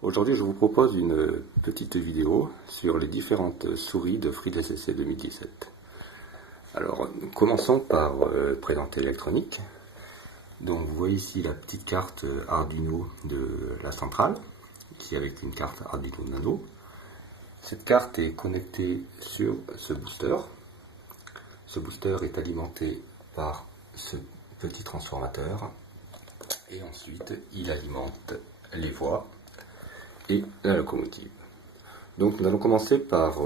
Aujourd'hui, je vous propose une petite vidéo sur les différentes souris de FreeDCC 2017. Alors, commençons par présenter l'électronique. Donc, vous voyez ici la petite carte Arduino de la centrale, qui est avec une carte Arduino Nano. Cette carte est connectée sur ce booster. Ce booster est alimenté par ce petit transformateur et ensuite il alimente les voies et la locomotive. Donc nous allons commencer par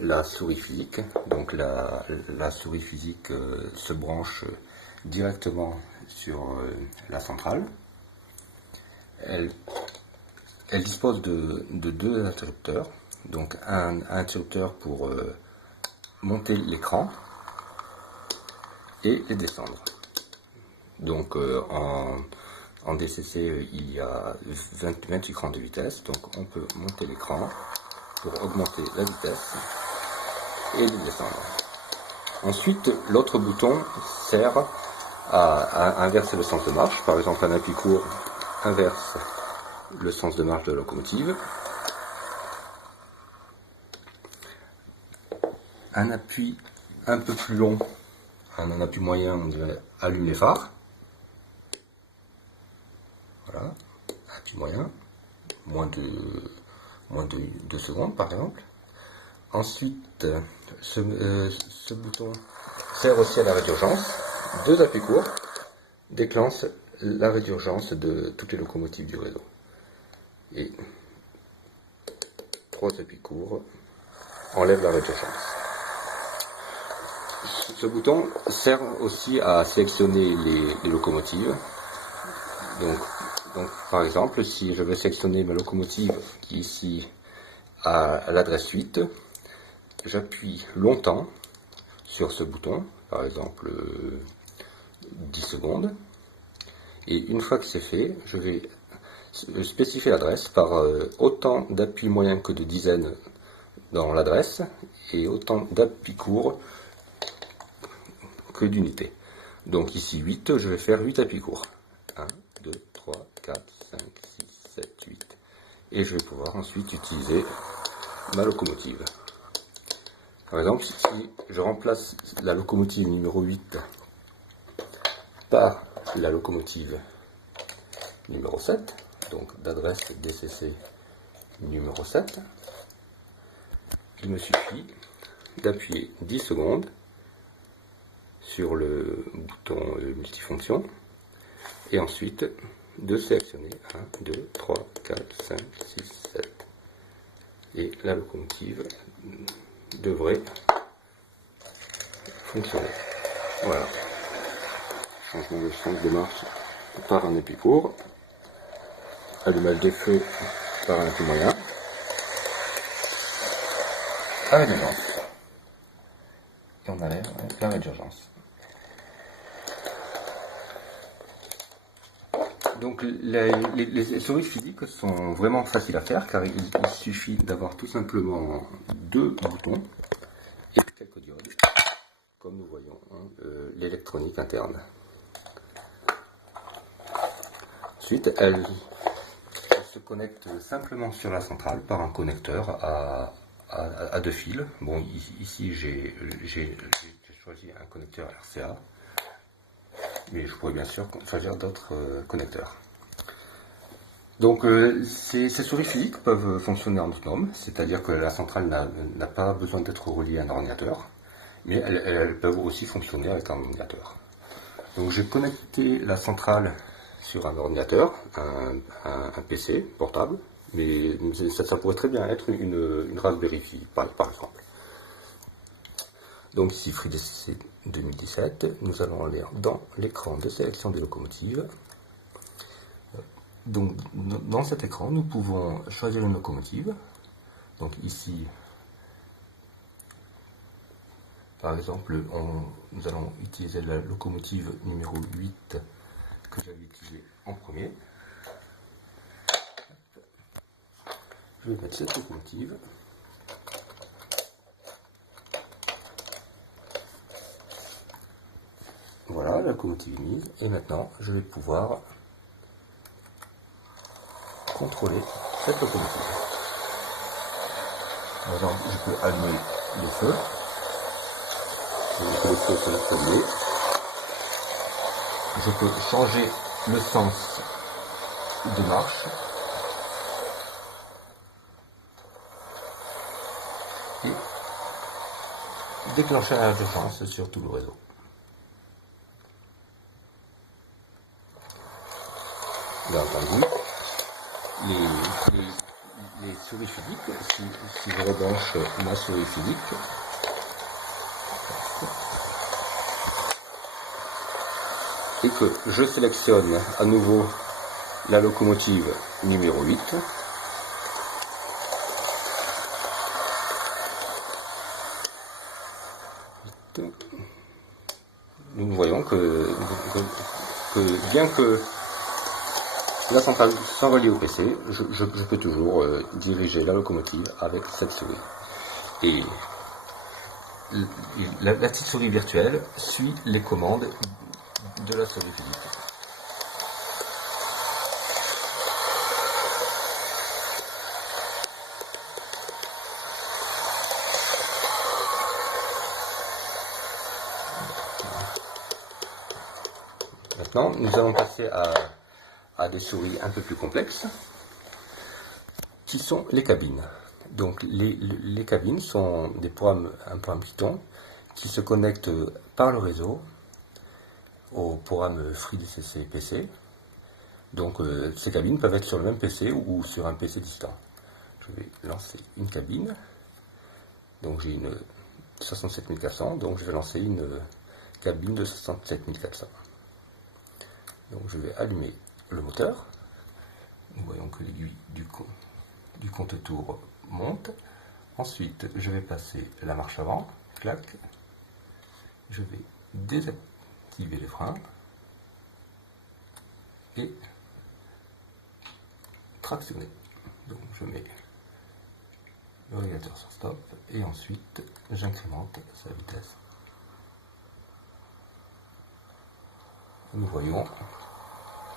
la souris physique. Donc la souris physique se branche directement sur la centrale. Elle dispose de deux interrupteurs. Donc un interrupteur pour monter l'écran et les descendre. Donc en DCC, il y a 28 crans de vitesse, donc on peut monter l'écran pour augmenter la vitesse et le descendre. Ensuite, l'autre bouton sert à inverser le sens de marche. Par exemple, un appui court inverse le sens de marche de la locomotive. Un appui un peu plus long, un appui moyen, on dirait allume les phares. Voilà, appui moyen, moins de 2 secondes par exemple. Ensuite, ce bouton sert aussi à l'arrêt d'urgence. Deux appuis courts déclenchent l'arrêt d'urgence de toutes les locomotives du réseau. Et 3 appuis courts enlèvent l'arrêt d'urgence. Ce bouton sert aussi à sélectionner les locomotives. Donc, par exemple, si je veux sélectionner ma locomotive qui est ici à l'adresse 8, j'appuie longtemps sur ce bouton, par exemple 10 secondes, et une fois que c'est fait, je vais spécifier l'adresse par autant d'appuis moyens que de dizaines dans l'adresse, et autant d'appuis courts que d'unités. Donc ici 8, je vais faire 8 appuis courts. 1, 2, 3, 4, 5, 6, 7, 8. Et je vais pouvoir ensuite utiliser ma locomotive. Par exemple, si je remplace la locomotive numéro 8 par la locomotive numéro 7, donc d'adresse DCC numéro 7, il me suffit d'appuyer 10 secondes sur le bouton multifonction et ensuite de sélectionner 1, 2, 3, 4, 5, 6, 7 et la locomotive devrait fonctionner. Voilà. Changement de sens de marche par un appui court, allumage des feux par un appui moyen, arrêt d'urgence. Et on enlève l'arrêt d'urgence. Donc les souris physiques sont vraiment faciles à faire car il suffit d'avoir tout simplement deux boutons et quelques diodes, comme nous voyons l'électronique interne. Ensuite, elle se connecte simplement sur la centrale par un connecteur à deux fils. Bon, ici j'ai choisi un connecteur RCA. Mais je pourrais bien sûr choisir d'autres connecteurs. Donc ces souris physiques peuvent fonctionner en autonome, c'est-à-dire que la centrale n'a pas besoin d'être reliée à un ordinateur, mais elles peuvent aussi fonctionner avec un ordinateur. Donc j'ai connecté la centrale sur un ordinateur, un PC portable, mais ça pourrait très bien être une Raspberry Pi par exemple. Donc ici FreeDCC 2017, nous allons aller dans l'écran de sélection des locomotives. Donc dans cet écran, nous pouvons choisir une locomotive. Donc ici, par exemple, nous allons utiliser la locomotive numéro 8 que j'avais utilisée en premier. Je vais mettre cette locomotive. Voilà, la locomotive est mise. Et maintenant, je vais pouvoir contrôler cette locomotive. Par exemple, je peux allumer le feu. Donc, le feu sont allumés. Je peux changer le sens de marche. Et déclencher un référence sur tout le réseau. Bien entendu, les souris physiques, si je rebranche ma souris physique, et que je sélectionne à nouveau la locomotive numéro 8, nous voyons que bien que la centrale soit reliée au PC, je peux toujours diriger la locomotive avec cette souris. Et la petite souris virtuelle suit les commandes de la souris physique. Maintenant, nous allons passer à des souris un peu plus complexes, qui sont les cabines. Donc les cabines sont un programme Python qui se connectent par le réseau au programme FreeDCC PC. Donc ces cabines peuvent être sur le même PC ou sur un PC distant. Je vais lancer une cabine. Donc j'ai une 67400, donc je vais lancer une cabine de 67400. Donc je vais allumer le moteur. Nous voyons que l'aiguille du compte-tour monte. Ensuite, je vais passer la marche avant. Clac. Je vais désactiver les freins. Et tractionner. Donc je mets le régulateur sur stop. Et ensuite, j'incrémente sa vitesse. Nous voyons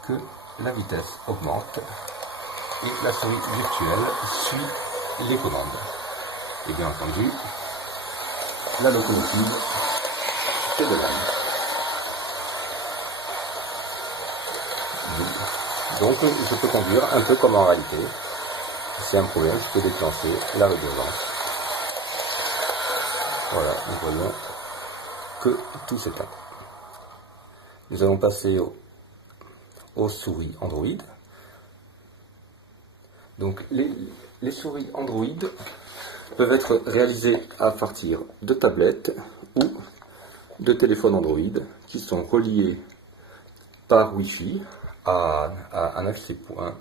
que la vitesse augmente et la souris virtuelle suit les commandes. Et bien entendu, la locomotive fait de même. Donc je peux conduire un peu comme en réalité. Si c'est un problème, je peux déclencher la redondance. Voilà, nous voyons que tout s'éteint. Nous allons passer aux souris Android. Donc les souris Android peuvent être réalisées à partir de tablettes ou de téléphones Android qui sont reliés par Wi-Fi à un accès point,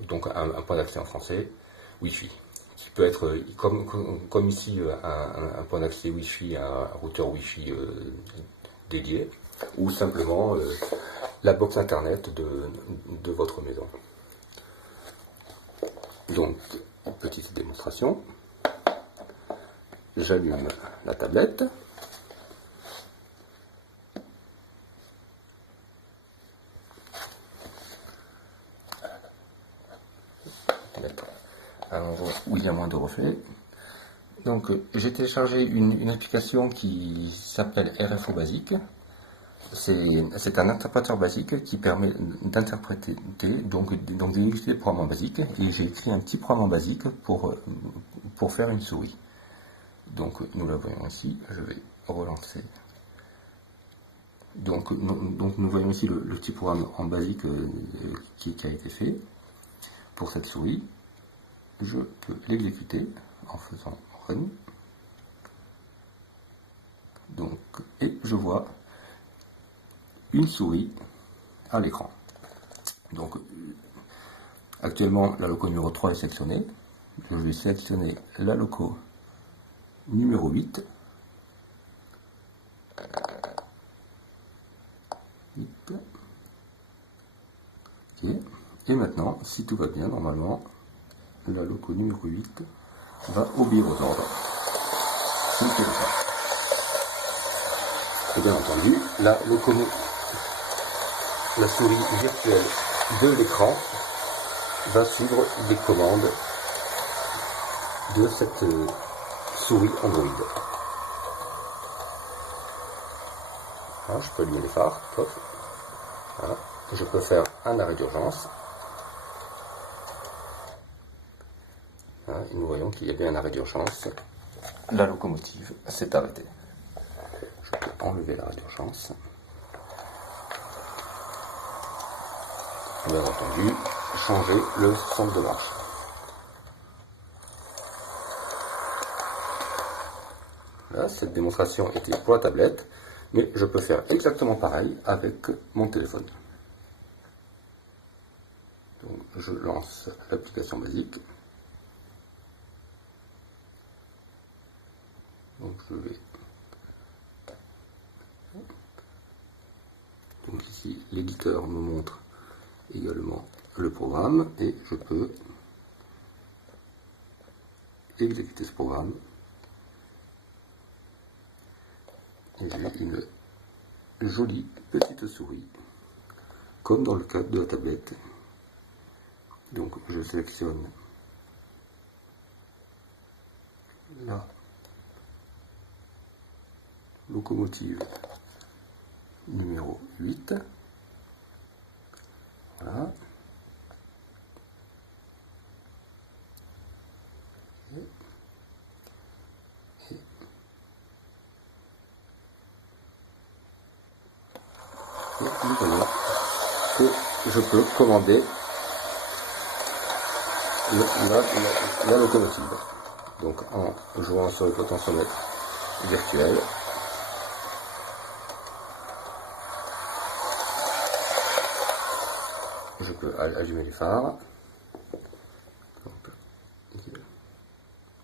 donc un point d'accès en français, Wi-Fi, qui peut être comme ici un point d'accès Wi-Fi à un routeur Wi-Fi dédié, ou simplement la box internet de votre maison. Donc, petite démonstration. J'allume la tablette. Alors, où il y a moins de reflets. Donc, j'ai téléchargé une application qui s'appelle RFO Basic. C'est un interpréteur basique qui permet d'interpréter, donc d'exécuter le programme en basique. Et j'ai écrit un petit programme en basique pour faire une souris. Donc, nous la voyons ici. Je vais relancer. Donc nous voyons ici le petit programme en basique qui a été fait pour cette souris. Je peux l'exécuter en faisant Run. Donc, et je vois une souris à l'écran. Donc, actuellement, la loco numéro 3 est sélectionnée. Je vais sélectionner la loco numéro 8. Okay. Et maintenant, si tout va bien, normalement, la loco numéro 8 va obéir aux ordres. C'est le cas. Et bien entendu, la souris virtuelle de l'écran va suivre des commandes de cette souris Android. Voilà, je peux allumer les phares. Hop. Voilà. Je peux faire un arrêt d'urgence. Voilà, et nous voyons qu'il y a bien un arrêt d'urgence. La locomotive s'est arrêtée. Je peux enlever l'arrêt d'urgence. Bien entendu, changer le sens de marche. Là, cette démonstration était pour la tablette, mais je peux faire exactement pareil avec mon téléphone. Donc, je lance l'application basique. Donc, je vais. Donc ici, l'éditeur me montre également le programme et je peux exécuter ce programme. Et j'ai une jolie petite souris, comme dans le cadre de la tablette. Donc je sélectionne la locomotive numéro 8. Voilà. Et nous voyons que je peux commander la locomotive. Donc en jouant sur le potentiomètre virtuel, je peux allumer les phares. Donc,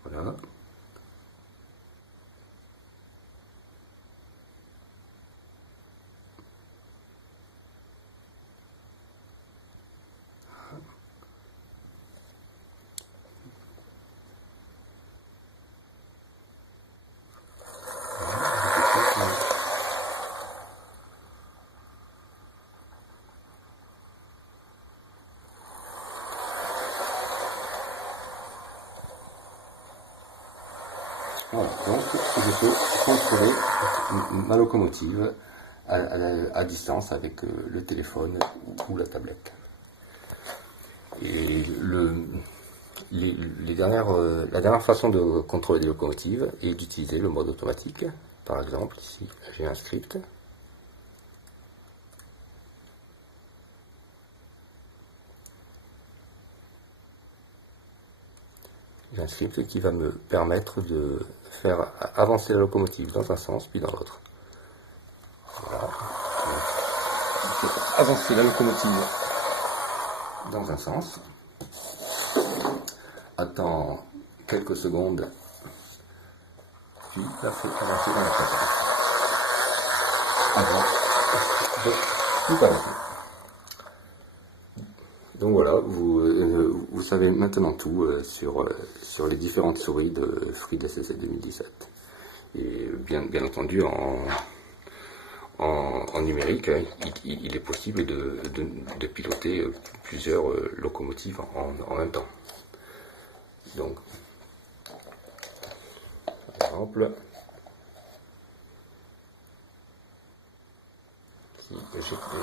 voilà. Voilà, donc je peux contrôler ma locomotive à distance avec le téléphone ou la tablette. Et la dernière façon de contrôler les locomotives est d'utiliser le mode automatique. Par exemple, ici j'ai un script. J'ai un script qui va me permettre de faire avancer la locomotive dans un sens puis dans l'autre. Voilà. Avancer la locomotive dans un sens. Attends quelques secondes, puis la fait avancer dans l'autre sens. Avant de tout avancer. Donc voilà, vous savez maintenant tout sur les différentes souris de FreeDSSC 2017. Et bien entendu, en numérique, il est possible de piloter plusieurs locomotives en même temps. Donc, par exemple, si je peux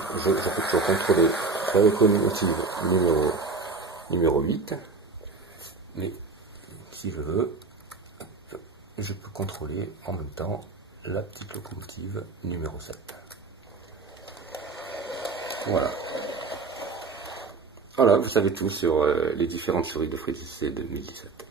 toujours contrôler la locomotive numéro 8, mais si je veux, je peux contrôler en même temps la petite locomotive numéro 7. Voilà. Voilà, vous savez tout sur les différentes souris de FreeDSSC 2017.